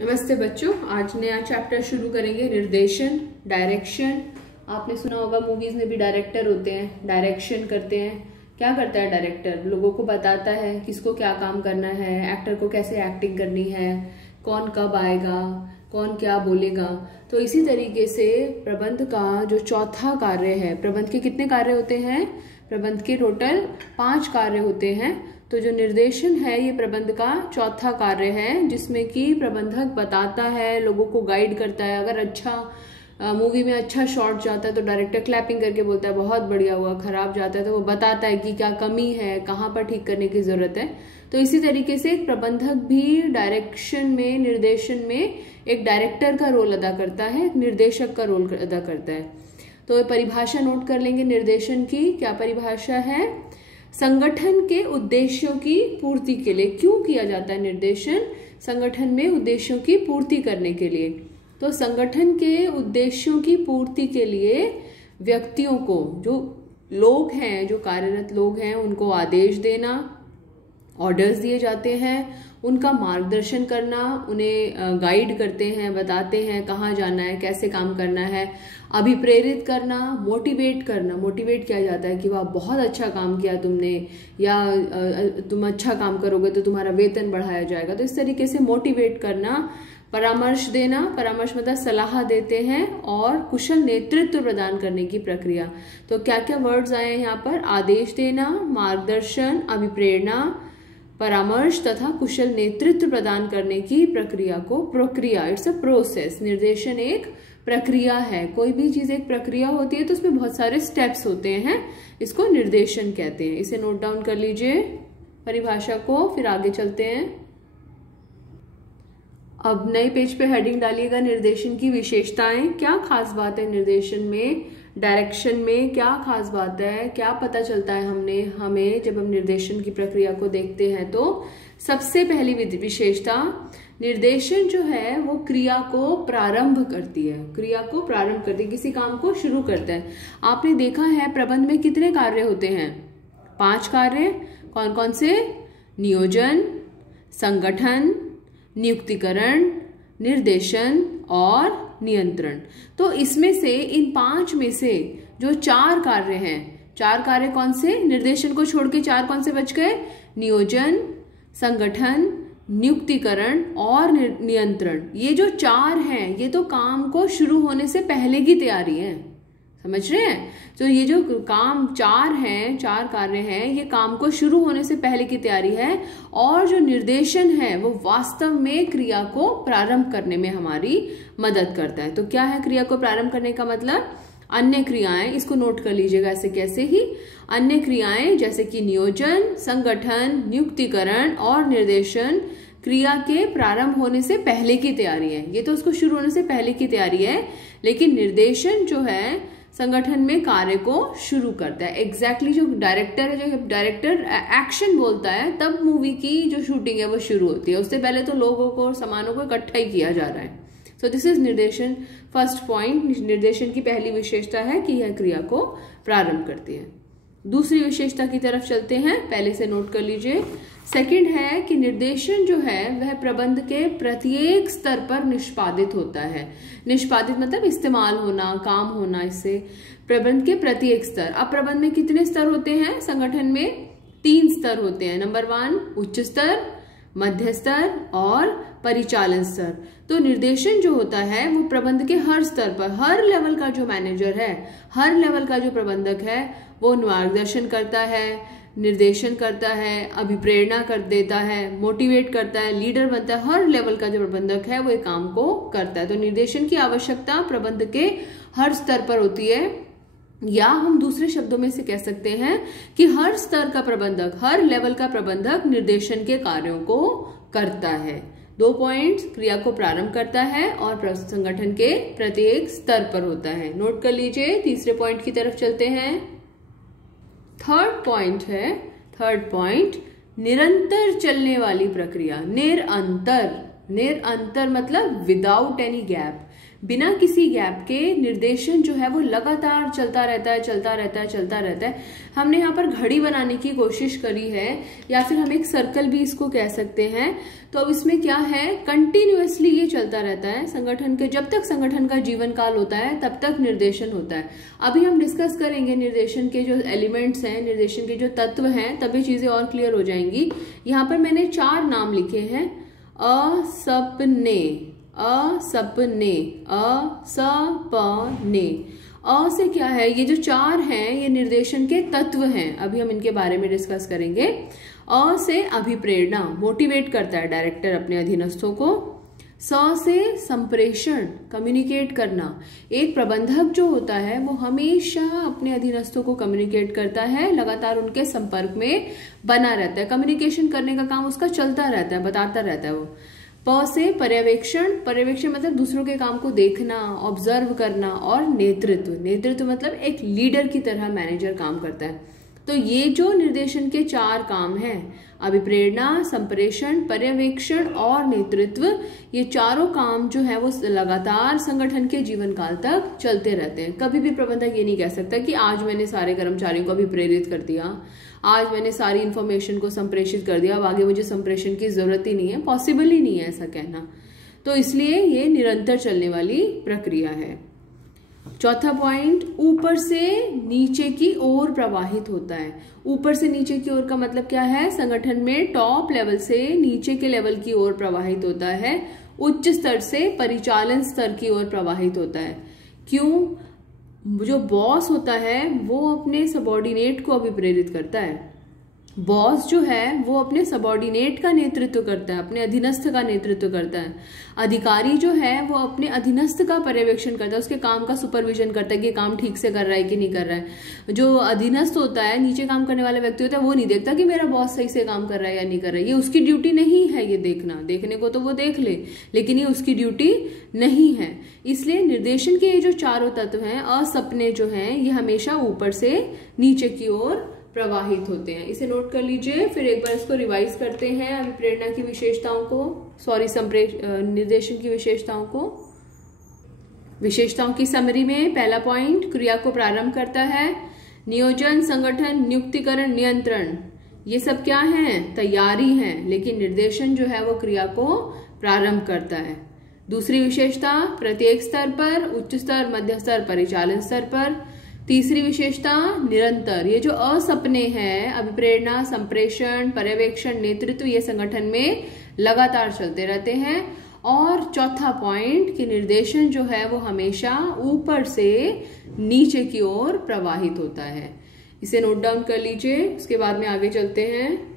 नमस्ते बच्चों, आज नया चैप्टर शुरू करेंगे निर्देशन, डायरेक्शन। आपने सुना होगा मूवीज में भी डायरेक्टर होते हैं, डायरेक्शन करते हैं। क्या करता है डायरेक्टर? लोगों को बताता है किसको क्या काम करना है, एक्टर को कैसे एक्टिंग करनी है, कौन कब आएगा, कौन क्या बोलेगा। तो इसी तरीके से प्रबंध का जो चौथा कार्य है, प्रबंध के कितने कार्य होते हैं? प्रबंध के टोटल 5 कार्य होते हैं। तो जो निर्देशन है ये प्रबंध का चौथा कार्य है, जिसमें कि प्रबंधक बताता है, लोगों को गाइड करता है। अगर अच्छा मूवी में अच्छा शॉट जाता है तो डायरेक्टर क्लैपिंग करके बोलता है बहुत बढ़िया हुआ, खराब जाता है तो वो बताता है कि क्या कमी है, कहाँ पर ठीक करने की जरूरत है। तो इसी तरीके से एक प्रबंधक भी डायरेक्शन में, निर्देशन में एक डायरेक्टर का रोल अदा करता है, एक निर्देशक का रोल अदा करता है। तो परिभाषा नोट कर लेंगे निर्देशन की। क्या परिभाषा है? संगठन के उद्देश्यों की पूर्ति के लिए। क्यों किया जाता है निर्देशन? संगठन में उद्देश्यों की पूर्ति करने के लिए। तो संगठन के उद्देश्यों की पूर्ति के लिए व्यक्तियों को, जो लोग हैं, जो कार्यरत लोग हैं, उनको आदेश देना, ऑर्डर्स दिए जाते हैं, उनका मार्गदर्शन करना, उन्हें गाइड करते हैं, बताते हैं कहाँ जाना है, कैसे काम करना है, अभिप्रेरित करना, मोटिवेट करना। मोटिवेट किया जाता है कि वाह बहुत अच्छा काम किया तुमने, या तुम अच्छा काम करोगे तो तुम्हारा वेतन बढ़ाया जाएगा। तो इस तरीके से मोटिवेट करना। परामर्श देना, परामर्श मतलब सलाह देते हैं, और कुशल नेतृत्व प्रदान करने की प्रक्रिया। तो क्या क्या वर्ड्स आए हैं यहाँ पर? आदेश देना, मार्गदर्शन, अभिप्रेरणा, परामर्श तथा कुशल नेतृत्व प्रदान करने की प्रक्रिया को प्रक्रिया, इट्स अ प्रोसेस। निर्देशन एक प्रक्रिया है। कोई भी चीज एक प्रक्रिया होती है तो उसमें बहुत सारे स्टेप्स होते हैं, इसको निर्देशन कहते हैं। इसे नोट डाउन कर लीजिए परिभाषा को, फिर आगे चलते हैं। अब नए पेज पे हेडिंग डालिएगा निर्देशन की विशेषताएं। क्या खास बात है निर्देशन में, डायरेक्शन में क्या खास बात है, क्या पता चलता है हमें जब हम निर्देशन की प्रक्रिया को देखते हैं? तो सबसे पहली विशेषता, निर्देशन जो है वो क्रिया को प्रारंभ करती है। क्रिया को प्रारंभ करती है, किसी काम को शुरू करता है। आपने देखा है प्रबंध में कितने कार्य होते हैं? 5 कार्य। कौन कौन से? नियोजन, संगठन, नियुक्तिकरण, निर्देशन और नियंत्रण। तो इसमें से, इन 5 में से जो 4 कार्य हैं, 4 कार्य कौन से? निर्देशन को छोड़ के 4 कौन से बच गए? नियोजन, संगठन, नियुक्तिकरण और नियंत्रण। ये जो 4 हैं ये तो काम को शुरू होने से पहले की तैयारी है, समझ रहे हैं? तो ये जो काम 4 हैं, 4 कार्य हैं, ये काम को शुरू होने से पहले की तैयारी है। और जो निर्देशन है वो वास्तव में क्रिया को प्रारंभ करने में हमारी मदद करता है। तो क्या है क्रिया को प्रारंभ करने का मतलब? अन्य क्रियाएं, इसको नोट कर लीजिएगा ऐसे कैसे ही। अन्य क्रियाएं जैसे कि नियोजन, संगठन, नियुक्तिकरण और निर्देशन क्रिया के प्रारंभ होने से पहले की तैयारी है। ये तो उसको शुरू होने से पहले की तैयारी है, लेकिन निर्देशन जो है संगठन में कार्य को शुरू करता है। एग्जैक्टली जो डायरेक्टर है, जब डायरेक्टर एक्शन बोलता है तब मूवी की जो शूटिंग है वो शुरू होती है। उससे पहले तो लोगों को और सामानों को इकट्ठा ही किया जा रहा है। सो दिस इज निर्देशन फर्स्ट पॉइंट। निर्देशन की पहली विशेषता है कि यह क्रिया को प्रारंभ करती है। दूसरी विशेषता की तरफ चलते हैं, पहले से नोट कर लीजिए। सेकंड है कि निर्देशन जो है वह प्रबंध के प्रत्येक स्तर पर निष्पादित होता है। निष्पादित मतलब इस्तेमाल होना, काम होना। इससे प्रबंध के प्रत्येक स्तर। अब प्रबंध में कितने स्तर होते हैं? संगठन में 3 स्तर होते हैं। नंबर 1 उच्च स्तर, मध्य स्तर और परिचालन स्तर। तो निर्देशन जो होता है वो प्रबंध के हर स्तर पर, हर लेवल का जो मैनेजर है, हर लेवल का जो प्रबंधक है वो मार्गदर्शन करता है, निर्देशन करता है, अभिप्रेरणा कर देता है, मोटिवेट करता है, लीडर बनता है। हर लेवल का जो प्रबंधक है वो एक काम को करता है। तो निर्देशन की आवश्यकता प्रबंध के हर स्तर पर होती है, या हम दूसरे शब्दों में से कह सकते हैं कि हर स्तर का प्रबंधक, हर लेवल का प्रबंधक निर्देशन के कार्यों को करता है। 2 पॉइंट्स, क्रिया को प्रारंभ करता है और संगठन के प्रत्येक स्तर पर होता है। नोट कर लीजिए। तीसरे पॉइंट की तरफ चलते हैं। थर्ड पॉइंट निरंतर चलने वाली प्रक्रिया। निरंतर मतलब विदाउट एनी गैप। बिना किसी गैप के निर्देशन जो है वो लगातार चलता रहता है। हमने यहाँ पर घड़ी बनाने की कोशिश करी है, या फिर हम एक सर्कल भी इसको कह सकते हैं। तो अब इसमें क्या है, कंटिन्यूअसली ये चलता रहता है संगठन के, जब तक संगठन का जीवन काल होता है तब तक निर्देशन होता है। अभी हम डिस्कस करेंगे निर्देशन के जो एलिमेंट्स हैं, निर्देशन के जो तत्व हैं, तभी चीजें और क्लियर हो जाएंगी। यहाँ पर मैंने 4 नाम लिखे हैं, असपने, असपने, असपने। अ से क्या है, ये जो 4 हैं ये निर्देशन के तत्व हैं, अभी हम इनके बारे में डिस्कस करेंगे। अ से अभिप्रेरणा, मोटिवेट करता है डायरेक्टर अपने अधीनस्थों को। स से संप्रेषण, कम्युनिकेट करना, एक प्रबंधक जो होता है वो हमेशा अपने अधीनस्थों को कम्युनिकेट करता है, लगातार उनके संपर्क में बना रहता है, कम्युनिकेशन करने का काम उसका चलता रहता है, बताता रहता है वो। प से पर्यवेक्षण, पर्यवेक्षण मतलब दूसरों के काम को देखना, ऑब्जर्व करना। और नेतृत्व, नेतृत्व मतलब एक लीडर की तरह मैनेजर काम करता है। तो ये जो निर्देशन के 4 काम हैं, अभिप्रेरणा, संप्रेषण, पर्यवेक्षण और नेतृत्व, ये चारों काम जो है वो लगातार संगठन के जीवन काल तक चलते रहते हैं। कभी भी प्रबंधक ये नहीं कह सकता कि आज मैंने सारे कर्मचारियों को अभिप्रेरित कर दिया, आज मैंने सारी इंफॉर्मेशन को संप्रेषित कर दिया, अब आगे मुझे संप्रेषण की जरूरत ही नहीं है। पॉसिबल ही नहीं है ऐसा कहना। तो इसलिए ये निरंतर चलने वाली प्रक्रिया है। चौथा पॉइंट, ऊपर से नीचे की ओर प्रवाहित होता है। ऊपर से नीचे की ओर का मतलब क्या है, संगठन में टॉप लेवल से नीचे के लेवल की ओर प्रवाहित होता है, उच्च स्तर से परिचालन स्तर की ओर प्रवाहित होता है। क्यों? जो बॉस होता है वो अपने सबॉर्डिनेट को अभिप्रेरित करता है। बॉस जो है वो अपने सबॉर्डिनेट का नेतृत्व करता है, अपने अधीनस्थ का नेतृत्व करता है। अधिकारी जो है वो अपने अधीनस्थ का पर्यवेक्षण करता है, उसके काम का सुपरविजन करता है कि काम ठीक से कर रहा है कि नहीं कर रहा है। जो अधीनस्थ होता है, नीचे काम करने वाला व्यक्ति होता है, वो नहीं देखता कि मेरा बॉस सही से काम कर रहा है या नहीं कर रहा है। ये उसकी ड्यूटी नहीं है ये देखना, देखने को तो वो देख ले, लेकिन ये उसकी ड्यूटी नहीं है। इसलिए निर्देशन के ये जो चारों तत्व हैं, असपने जो हैं, ये हमेशा ऊपर से नीचे की ओर प्रवाहित होते हैं। इसे नोट कर लीजिए, फिर एक बार इसको रिवाइज करते हैं। अभिप्रेरणा की विशेषताओं को, निर्देशन की विशेषताओं को, विशेषताओं की समरी में पहला पॉइंट, क्रिया को प्रारंभ करता है। नियोजन, संगठन, नियुक्तिकरण, नियंत्रण, ये सब क्या है, तैयारी है, लेकिन निर्देशन जो है वो क्रिया को प्रारंभ करता है। दूसरी विशेषता, प्रत्येक स्तर पर, उच्च स्तर, मध्य स्तर, परिचालन स्तर पर। तीसरी विशेषता, निरंतर, ये जो असपने हैं, अभिप्रेरणा, संप्रेषण, पर्यवेक्षण, नेतृत्व, ये संगठन में लगातार चलते रहते हैं। और चौथा पॉइंट कि निर्देशन जो है वो हमेशा ऊपर से नीचे की ओर प्रवाहित होता है। इसे नोट डाउन कर लीजिए, उसके बाद में आगे चलते हैं।